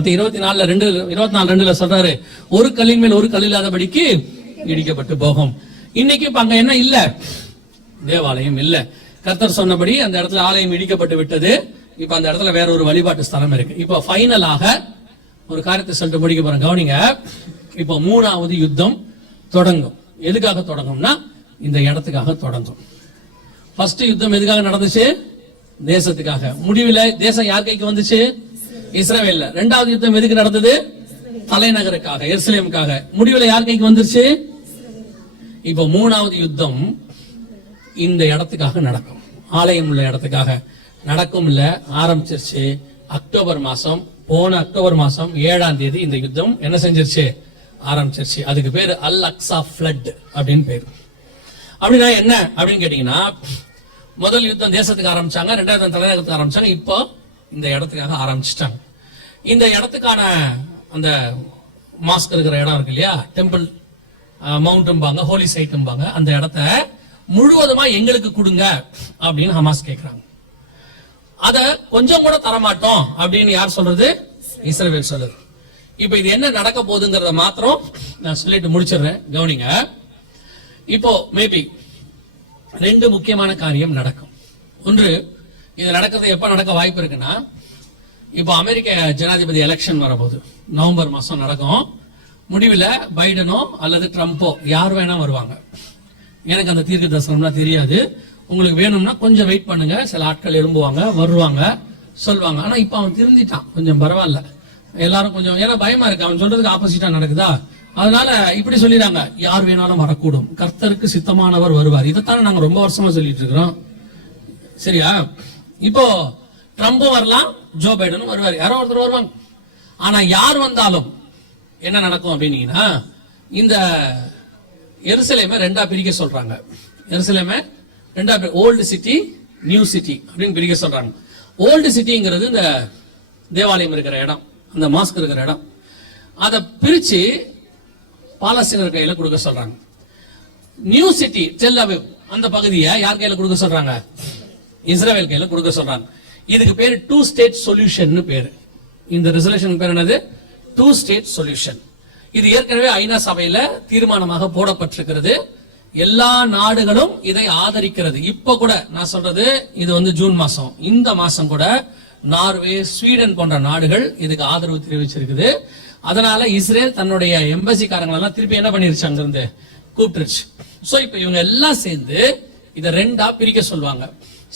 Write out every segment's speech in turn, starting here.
மத்த 24:2 சொல்றாரு, ஒரு கல்லின் மேல் ஒரு கல் இல்லாதபடிக்கு இடிக்கப்பட்டு போகும். இன்னைக்கு இப்ப அங்க என்ன இல்ல? தேவாலயம் இல்ல. கர்த்தர் சொன்னபடி அந்த இடத்துல ஆலயம் இடிக்கப்பட்டு விட்டது. இப்ப அந்த இடத்துல வேற ஒரு வழிபாட்டு ஸ்தலம் இருக்கு. இப்ப ஃபைனலாக ஒரு காரியத்தை சொல்லிட்டு முடிக்க போறேன், கவனிங்க. இப்ப 3வது யுத்தம் தொடங்கும். எதுக்காக தொடங்கும்னா இந்த இடத்துக்காக தொடங்கும். ஃபர்ஸ்ட் யுத்தம் எதுக்காக நடந்துச்சு? தேசத்துக்காக. முடிவில் தேசம் யார் கைக்கு வந்துச்சு? இஸ்ரவேல்ல. 2வது யுத்தம் எதுக்கு நடந்தது? தலைநகருக்காக, எருசலேமுக்காக. முடிவில் யார் கைக்கு வந்துருச்சு? இப்ப 3வது யுத்தம் இந்த இடத்துக்காக நடக்கும். ஆலயம் உள்ள இடத்துக்காக நடக்கும். இல்ல ஆரம்பிச்சிருச்சு. அக்டோபர் மாசம், போன அக்டோபர் மாசம் 7ஆம் தேதி இந்த யுத்தம் என்ன செஞ்சிருச்சு? ஆரம்பிச்சிருச்சு. அதுக்கு பேரு அல் அக்ஸா ஃப்ளட் அப்படின்னு பேரு. அப்படின்னா என்ன அப்படின்னு கேட்டீங்கன்னா, முதல் யுத்தம் தேசத்துக்கு ஆரம்பிச்சாங்க, 2வது தலைநகரத்துக்கு ஆரம்பிச்சாங்க, இப்போ இந்த இடத்துக்காக ஆரம்பிச்சிட்டாங்க. இந்த இடத்துக்கான அந்த மாஸ்க் இருக்கிற இடம் இருக்கு இல்லையா, டெம்பிள் மவுண்ட்பாங்க, ஹோலி சைட்பாங்க, அந்த இடத்த முழுவதுமா எங்களுக்கு கொடுங்க அப்படின்னு ஹமாஸ் கேட்கிறாங்க. அத கொஞ்சம் கூட தரமாட்டோம் அப்படின்னு யார் சொல்றது? இஸ்ரவேல் சொல்லுது. இப்ப இது என்ன நடக்க போகுதுங்கிறத மாத்திரம் நான் சொல்லிட்டு முடிச்சிடுறேன், கவனிங்க. இப்போ மேபி 2 முக்கியமான காரியம் நடக்கும். ஒன்று, இது நடக்கிறது எப்ப நடக்க வாய்ப்பு இருக்குன்னா, இப்போ அமெரிக்க ஜனாதிபதி எலெக்ஷன் வரப்போகுது, நவம்பர் மாசம் நடக்கும். முடிவில் பைடனோ அல்லது ட்ரம்போ யார் வேணா வருவாங்க. எனக்கு அந்த தீர்க்க தரிசனம்லாம் தெரியாது. உங்களுக்கு வேணும்னா கொஞ்சம் வெயிட் பண்ணுங்க. சில ஆட்கள் எழும்புவாங்க, வருவாங்க, சொல்லுவாங்க. ஆனா இப்ப அவன் திருந்திட்டான், கொஞ்சம் பரவாயில்ல. எல்லாரும் கொஞ்சம், ஏன்னா பயமா இருக்கு, அவன் சொல்றதுக்கு ஆப்போசிட்டா நடக்குதா, அதனால இப்படி சொல்லிடுறாங்க, யார் வேணாலும் வரக்கூடும், கர்த்தருக்கு சித்தமானவர் வருவார். இதைத்தானே நாங்க ரொம்ப வருஷமா சொல்லிட்டு இருக்கிறோம். சரியா? இப்போ ட்ரம்பும் வரலாம், ஜோ பைடனும் வருவார், யாரோ ஒருத்தர் வருவாங்க. ஆனா யார் வந்தாலும் என்ன நடக்கும் அப்படின்னீங்கன்னா, இந்த எருசலேமை 2ஆ பிரிக்க சொல்றாங்க. எருசலேமை 2ஆ, ஓல்டு சிட்டி, நியூ சிட்டி அப்படின்னு பிரிக்க சொல்றாங்க. ஓல்டு சிட்டிங்கிறது இந்த தேவாலயம் இருக்கிற இடம், அந்த மாஸ்க் இருக்கிற இடம். அதை பிரிச்சு பாலஸ்தீனர் கையில கொடுக்க சொல்றாங்க. நியூ சிட்டி, டெல் அவிவ், அந்த பகுதியை யார் கையில கொடுக்க சொல்றாங்க? இஸ்ரவேல் கையில கொடுக்க சொல்றாங்க. இதுக்கு பேரு 2 ஸ்டேட் சொல்யூஷன் பேரு. இந்த ரெசல்யூஷன் பேர் என்னது? 2 ஸ்டேட் சொல்யூஷன். இது ஏற்கனவே ஐநா சபையில தீர்மானமாக போடப்பட்டிருக்கிறது. எல்லா நாடுகளும் இதை ஆதரிக்கிறது. இப்ப கூட நான் சொல்றது, இது ஜூன் மாசம், இந்த மாசம் கூட நார்வே, ஸ்வீடன் போன்ற நாடுகள் இதுக்கு ஆதரவு தெரிவிச்சிருக்குது. அதனால இஸ்ரேல் தன்னுடைய எம்பசிக்காரங்களெல்லாம் திருப்பி என்ன பண்ணிருச்சு, அங்கிருந்து கூப்பிட்டுருச்சு. சோ இப்ப இவங்க எல்லாம் சேர்ந்து இதை 2ஆ பிரிக்க சொல்லுவாங்க.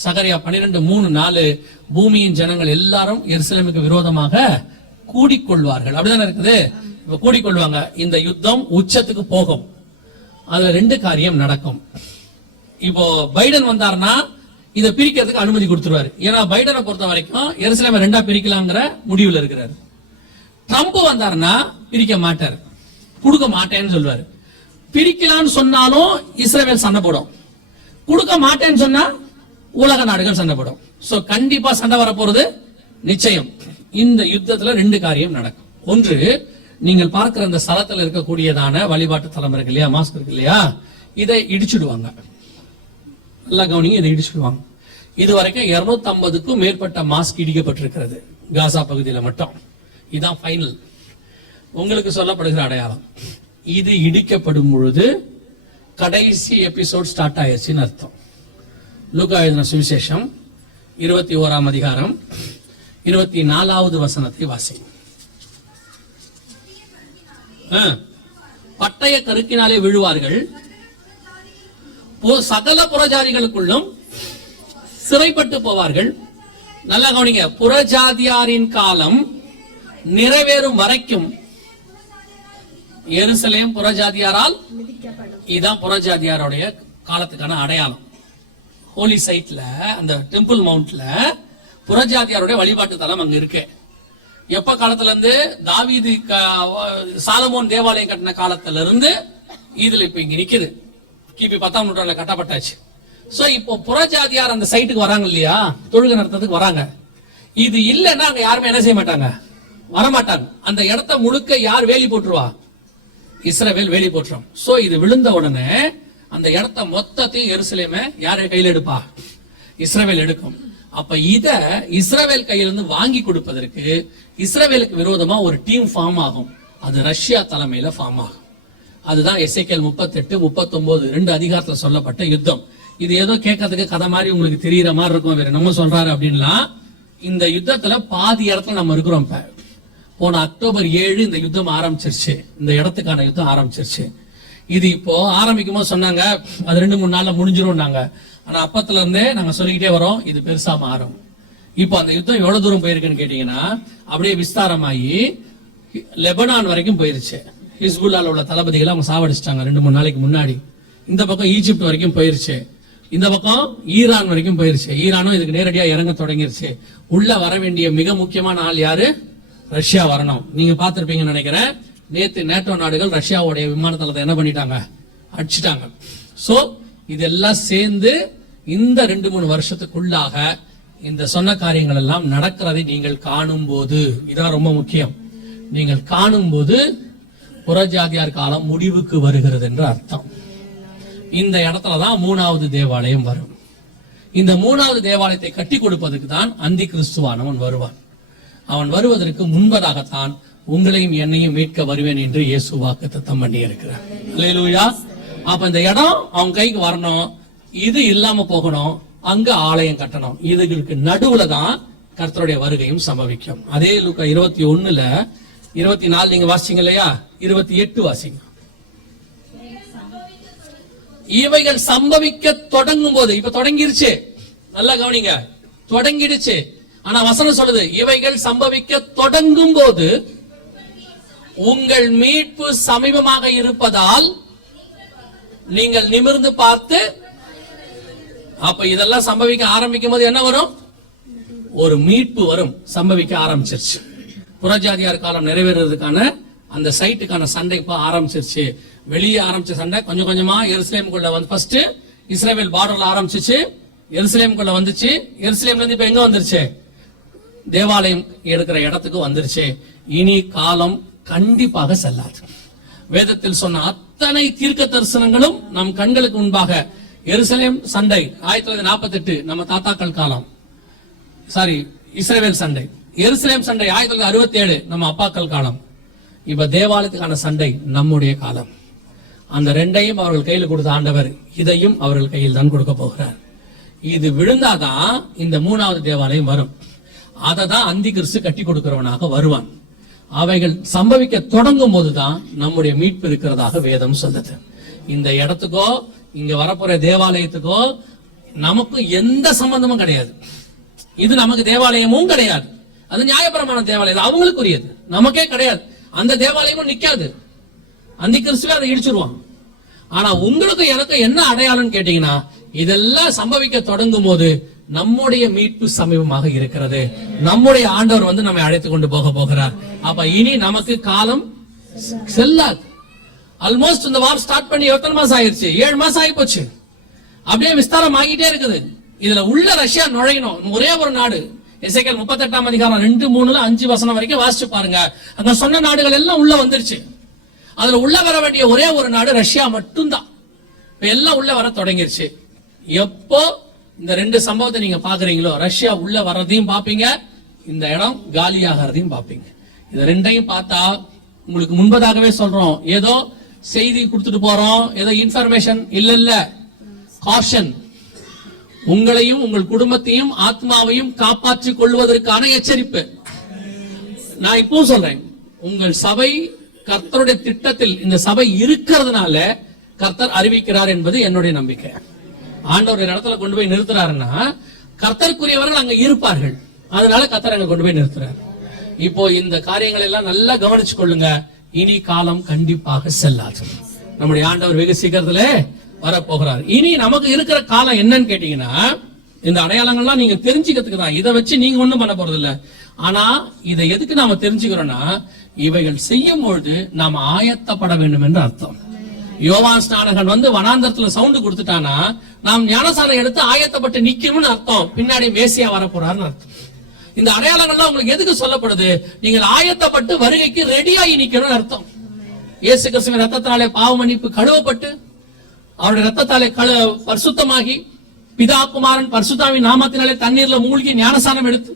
சகரியா 12:3-4, பூமியின் ஜனங்கள் எல்லாரும் எருசலேமுக்கு விரோதமாக கூடிக்கொள்வார்கள், அப்படிதானே இருக்குது. இப்ப கூடிக்கொள்வாங்க. இந்த யுத்தம் உச்சத்துக்கு போகும். அதுல 2 காரியம் நடக்கும். இப்போ பைடன் வந்தாருன்னா இதை பிரிக்கிறதுக்கு அனுமதி கொடுத்துருவாரு. ஏன்னா பைடனை பொறுத்த வரைக்கும் எருசலேமை 2ஆ பிரிக்கலாங்கிற முடிவுல இருக்கிறாரு. ட்ரம்ப் வந்தாருன்னா பிரிக்க மாட்டாரு, கொடுக்க மாட்டேன்னு சொல்லுவாரு. பிரிக்கலான்னு சொன்னாலும் இஸ்ரேல் சண்டை போடும், கொடுக்க மாட்டேன்னு சொன்னா உலக நாடுகள் சண்டை போடும். சோ கண்டிப்பா சண்டை வரப்போறது நிச்சயம். இந்த யுத்தத்துல 2 காரியம் நடக்கும். ஒன்று, நீங்கள் பார்க்கிற அந்த ஸ்தலத்தில் இருக்கக்கூடியதான வழிபாட்டு தலம் இருக்கு இல்லையா, மாஸ்க் இருக்கு இல்லையா, இதை இடிச்சுடுவாங்க. நல்லா கவனிங்க, இதை இடிச்சுடுவாங்க. இதுவரைக்கும் 250க்கும் மேற்பட்ட மாஸ்க் இடிக்கப்பட்டிருக்கிறது காசா பகுதியில மட்டும். இதுதான் ஃபைனல், உங்களுக்கு சொல்லப்படுகிற அடையாளம். இது இடிக்கப்படும் பொழுது கடைசி எபிசோட் ஸ்டார்ட் ஆயிடுச்சுன்னு அர்த்தம். லூக்கா எழுதின சுவிசேஷம் 21ஆம் அதிகாரம் 24வது வசனத்தை வாசி. பட்டய கருக்கினாலே விழுவார்கள், சகல புறஜாதிகளுக்குள்ளும் சிறைப்பட்டு போவார்கள். நல்ல கவனிங்க, புறஜாதியாரின் காலம் நிறைவேறும் வரைக்கும் எருசலேம் புறஜாதியாரால், இதுதான் புறஜாதியாருடைய காலத்துக்கான அடையாளம். ஹோலி சைட்ல, அந்த டெம்பிள் மவுண்ட்ல புறஜாதியாருடைய வழிபாட்டு தலம் அங்க இருக்கு. எப்ப காலத்துல இருந்து? தாவீது, சாலமோன் தேவாலயம் கட்டின காலத்துல இருந்து இதுல இப்ப இங்க நிக்குது. கிபி 10ஆம் நூற்றாண்டுல கட்டப்பட்டாச்சு. சோ இப்போ புறஜாதியார் அந்த சைட்டுக்கு வராங்க இல்லையா, தொழுகை நடத்துறதுக்கு வராங்க. இது இல்லைன்னா அங்க யாருமே என்ன செய்ய மாட்டாங்க, வரமாட்டாங்க. அந்த இடத்த முழுக்க யார் வேலி போட்டுருவா? இஸ்ரவேல் வேலி போட்டுரும். சோ இது விழுந்த உடனே அந்த இடத்த மொத்தத்தையும் எருசலேமை யாரை கையில் எடுப்பா? இஸ்ரவேல் எடுக்கும். அப்ப இத இஸ்ரவேல் கையிலிருந்து வாங்கி கொடுப்பதற்கு இஸ்ரவேலுக்கு விரோதமா ஒரு டீம் ஃபார்ம் ஆகும். அது ரஷ்யா தலைமையில ஃபார்ம் ஆகும். அதுதான் எசேக்கியேல் 38, 39 2 அதிகாரத்துல சொல்லப்பட்ட யுத்தம். இது ஏதோ கேட்கறதுக்கு கதை மாதிரி உங்களுக்கு தெரியற மாதிரி இருக்கும். வேற நம்ம சொல்றாரு அப்படின்னா, இந்த யுத்தத்துல பாதி இடத்துல நம்ம இருக்கிறோம். போன அக்டோபர் 7 இந்த யுத்தம் ஆரம்பிச்சிருச்சு. இந்த இடத்துக்கான யுத்தம் ஆரம்பிச்சிருச்சு. இது இப்போ ஆரம்பிக்கும் போது சொன்னாங்க அது 2-3 நாள்ல முடிஞ்சிரும்னாங்க. ஆனா அப்பத்துல இருந்தே நாங்க சொல்லிக்கிட்டே வரோம் இது பெருசா மாறும். இப்போ அந்த யுத்தம் எவ்வளவு தூரம் போயிருக்குன்னு கேட்டீங்கன்னா, அப்படியே விஸ்தாரமாயி லெபனான் வரைக்கும் போயிருச்சு. ஹிஸ்புல்லால உள்ள தளபதிகளை அவங்க சாவடிச்சிட்டாங்க 2-3 நாளைக்கு முன்னாடி. இந்த பக்கம் ஈஜிப்ட் வரைக்கும் போயிருச்சு. இந்த பக்கம் ஈரான் வரைக்கும் போயிருச்சு. ஈரானும் இதுக்கு நேரடியா இறங்க தொடங்கிருச்சு. உள்ள வர வேண்டிய மிக முக்கியமான ஆள் யாரு? ரஷ்யா வரணும். நீங்க பாத்திருப்பீங்கன்னு நினைக்கிறேன். நேத்து நேட்டோ நாடுகள் ரஷ்யாவுடைய விமான தளத்தை என்ன பண்ணிட்டாங்க? அடிச்சிட்டாங்க. சோ இதெல்லாம் சேர்ந்து இந்த 2-3 வருஷத்துக்குள்ளாக இந்த சொன்ன காரியங்கள் எல்லாம் நடக்கிறதை நீங்கள் காணும் போது, இதான் ரொம்ப முக்கியம். நீங்கள் காணும் போது புறஜாதியார் காலம் முடிவுக்கு வருகிறது என்று அர்த்தம். இந்த இடத்துலதான் 3வது தேவாலயம் வரும். இந்த 3வது தேவாலயத்தை கட்டி கொடுப்பதற்கு தான் அந்தி கிறிஸ்துவானவன் வருவான். அவன் வருவதற்கு முன்பதாகத்தான் உங்களையும் என்னையும் மீட்க வருவேன் என்று இயேசு வாக்குத்தத்தம் பண்ணி இருக்கிறார். அல்லேலூயா. அப்ப இந்த இடம் அவன் கைக்கு வரணும், இது இல்லாம போகணும், அங்க ஆலயம் கட்டணும். இதுகளுக்கு நடுவுல தான் கர்த்தருடைய வருகையும் சம்பவிக்கும். அதே லூக்கா 21 24 நீங்க வாசிங்க இல்லையா? 28 வாசிங்க. இவைகள் சம்பவிக்க தொடங்கும் போது, இப்ப தொடங்கிருச்சு, நல்லா கவனிங்க, தொடங்கிடுச்சு. ஆனா வசனம் சொல்லுது இவைகள் சம்பவிக்க தொடங்கும் போது உங்கள் மீட்பு சமீபமாக இருப்பதால் நீங்கள் நிமிர்ந்து பார்த்து. அப்ப இதெல்லாம் சம்பவிக்க ஆரம்பிக்கும் போது என்ன வரும்? ஒரு மீட்பு வரும். சம்பவிக்க ஆரம்பிச்சிருச்சு. புறஜாதியார் காலம் நிறைவேறதுக்கான அந்த சைட்டுக்கான சண்டை இப்ப ஆரம்பிச்சிருச்சு. வெளியே ஆரம்பிச்ச சண்டை கொஞ்சம் கொஞ்சமா எருசலேமுக்குள்ள வந்து ஃபர்ஸ்ட் இஸ்ரேல் பார்டர்ல ஆரம்பிச்சிச்சு, எருசலேமுக்குள்ள வந்துச்சு. எருசலேம்ல இருந்து இப்ப எங்க வந்துருச்சு? தேவாலயம் எடுக்கிற இடத்துக்கு வந்துருச்சு. இனி காலம் கண்டிப்பாக செல்லாது. வேதத்தில் சொன்ன அத்தனை தீர்க்க தரிசனங்களும் நம் கண்களுக்கு முன்பாக. எருசலேம் சண்டை 1948 நம்ம தாத்தாக்கள் காலம், சாரி இஸ்ரேல் சண்டை. எருசலேம் சண்டை 1967 நம்ம அப்பாக்கள் காலம். இப்ப தேவாலயத்துக்கான சண்டை நம்முடைய காலம். அந்த ரெண்டையும் அவர்கள் கையில் கொடுத்த ஆண்டவர் இதையும் அவர்கள் கையில் தான் கொடுக்க போகிறார். இது விழுந்தாதான் இந்த 3வது தேவாலயம் வரும். அதை தான் அந்தி கிறிஸ்து கட்டி கொடுக்கிறவனாக வருவான். அவைகள் சம்பவிக்க தொடங்கும் போதுதான் நம்முடைய மீட்பு இருக்கிறதாக வேதம் சொல்லுது. இந்த இடத்துக்கோ இங்க வரப்போற தேவாலயத்துக்கோ நமக்கு எந்த சம்பந்தமும் கிடையாது. இது நமக்கு தேவாலயமும் கிடையாது. அது நியாயபரமான தேவாலயம், அவங்களுக்குரியது, நமக்கே கிடையாது. அந்த தேவாலயமும் நிக்காது. அந்தி கிறிஸ்துவே அதை இடிச்சிருவான். ஆனா உங்களுக்கு எனக்கு என்ன அடையாளம் கேட்டீங்கன்னா, இதெல்லாம் சம்பவிக்க தொடங்கும் போது நம்முடைய மீட்பு சமீபமாக இருக்கிறது. நம்முடைய ஆண்டவர் வந்து நம்மை அழைத்து கொண்டு போக போகிறார். அப்ப இனி நமக்கு காலம் செல்லாது. ஆல்மோஸ்ட் இந்த வார் ஸ்டார்ட் பண்ணி எத்தனை மாசம் ஆயிருச்சு? 7 மாசம் ஆகி போச்சு. அப்படியே விஸ்தாரம் ஆகிட்டே இருக்குது. இதுல உள்ள ரஷ்யா நுழையணும். ஒரே ஒரு நாடு, எசேக்கியேல் 38 அதிகாரம் 2-3-5 வசனம் வரைக்கும் வாசிச்சு பாருங்க. அங்க சொன்ன நாடுகள் எல்லாம் உள்ள வந்துருச்சு. அதுல உள்ள வர வேண்டிய ஒரே ஒரு நாடு ரஷ்யா மட்டும்தான். இப்ப எல்லாம் உள்ள வர தொடங்கிருச்சு. எப்போ இந்த 2 சம்பவத்தை நீங்க பாக்குறீங்களோ, ரஷ்யா உள்ள வர்றதையும் பாப்பீங்க, இந்த இடம் காலியாகிறதையும் பாப்பீங்க. இது ரெண்டையும் பார்த்தா உங்களுக்கு முன்பதாகவே சொல்றோம், ஏதோ செய்தி கொடுத்துட்டு போறோம், ஏதோ இன்ஃபர்மேஷன் இல்ல. காஷன். உங்களையும் உங்கள் குடும்பத்தையும் ஆத்மாவையும் காப்பாற்றிக் கொள்வதற்கான எச்சரிப்பு. நான் இப்போ சொல்றேன், உங்கள் சபை கர்த்தருடைய திட்டத்தில் இந்த சபை இருக்கிறதுனால கர்த்தர் அறிவிக்கிறார் என்பது என்னுடைய நம்பிக்கை. ஆண்டவர் இடத்துல கொண்டு போய் நிறுத்துறாருன்னா கர்த்தருக்குரியவர்கள் அங்க இருப்பார்கள். அதனால கர்த்தர் அங்க கொண்டு போய் நிறுத்துறாரு. இப்போ இந்த காரியங்கள் எல்லாம் நல்லா கவனிச்சு கொள்ளுங்க. இனி காலம் கண்டிப்பாக செல்லாது. நம்முடைய ஆண்டவர் வெகு சீக்கிரத்துல வரப்போகிறார். இனி நமக்கு இருக்கிற காலம் என்னன்னு கேட்டீங்கன்னா, இந்த அடையாளங்கள்லாம் நீங்க தெரிஞ்சுக்கிறதுக்கு தான். இதை வச்சு நீங்க ஒண்ணும் பண்ண போறது இல்ல. ஆனா இதை எதுக்கு நாம தெரிஞ்சுக்கிறோம்னா, இவைகள் செய்யும் பொழுது நாம ஆயத்தப்பட வேண்டும் என்று அர்த்தம். யோவான் ஸ்நானகன் வந்து வனாந்தரத்துல சவுண்ட் கொடுத்துட்டானா, நாம் ஞானசாலை எடுத்து ஆயத்தப்பட்டு நிக்கணும்னு அர்த்தம். பின்னாடி மேசியா வரப்போறாருன்னு அர்த்தம். இந்த அடையாளங்கள்லாம் உங்களுக்கு எதுக்கு சொல்லப்படுது? நீங்கள் ஆயத்தப்பட்டு வருகைக்கு ரெடியாகி நிக்கணும்னு அர்த்தம். இயேசு கிறிஸ்துவின் ரத்தத்தாலே பாவ மன்னிப்பு கழுவப்பட்டு, அவருடைய ரத்தத்தாலே பரிசுத்தமாகி பிதா குமாரன் பரிசுத்தாவின் நாமத்தினாலே தண்ணீர்ல மூழ்கி ஞானஸ்நானம் எடுத்து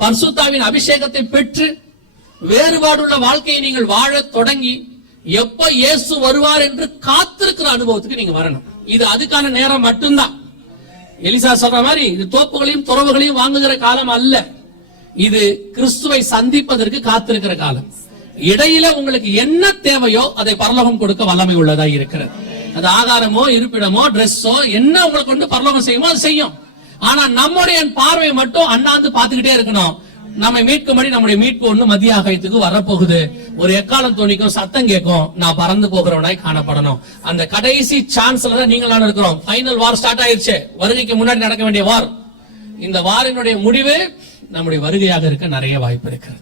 பரிசுத்தாவின் அபிஷேகத்தை பெற்று வேறுபாடுள்ள வாழ்க்கையை நீங்கள் வாழ தொடங்கி எப்ப இயேசு வருவார் என்று காத்திருக்கிற அனுபவத்துக்கு நீங்க வரணும். இது அதுக்கான நேரம் மட்டும்தான். எலிசா சொல்ற மாதிரி இது தோப்புகளையும் துறவுகளையும் வாங்குகிற காலம் அல்ல. இது கிறிஸ்துவை சந்திப்பதற்கு காத்திருக்கிற காலம். இடையில உங்களுக்கு என்ன தேவையோ அதை பரலோகம் கொடுக்க வல்லமை உள்ளதா இருக்கிறது. அது ஆகாரமோ இருப்பிடமோ டிரெஸ்ஸோ என்ன உங்களுக்கு கொண்டு பரலோகம் செய்யுமோ அது செய்யும். ஆனா நம்முடைய பார்வை மட்டும் அண்ணாந்து பாத்துக்கிட்டே இருக்கணும். நம்மை மீட்கும்படி நம்முடைய மீட்பு ஒண்ணு மத்திய ஆகாயத்துக்கு வரப்போகுது. ஒரு எக்காலம் தோணிக்கும், சத்தம் கேட்கும், நான் பறந்து போகிறவனாய் காணப்படணும். அந்த கடைசி சான்ஸ்ல தான் நீங்களான இருக்கிறோம். ஃபைனல் வார் ஸ்டார்ட் ஆயிருச்சு. வருகைக்கு முன்னாடி நடக்க வேண்டிய வார். இந்த வாரினுடைய முடிவு நம்முடைய வருகையாக இருக்க நிறைய வாய்ப்பு இருக்கிறது.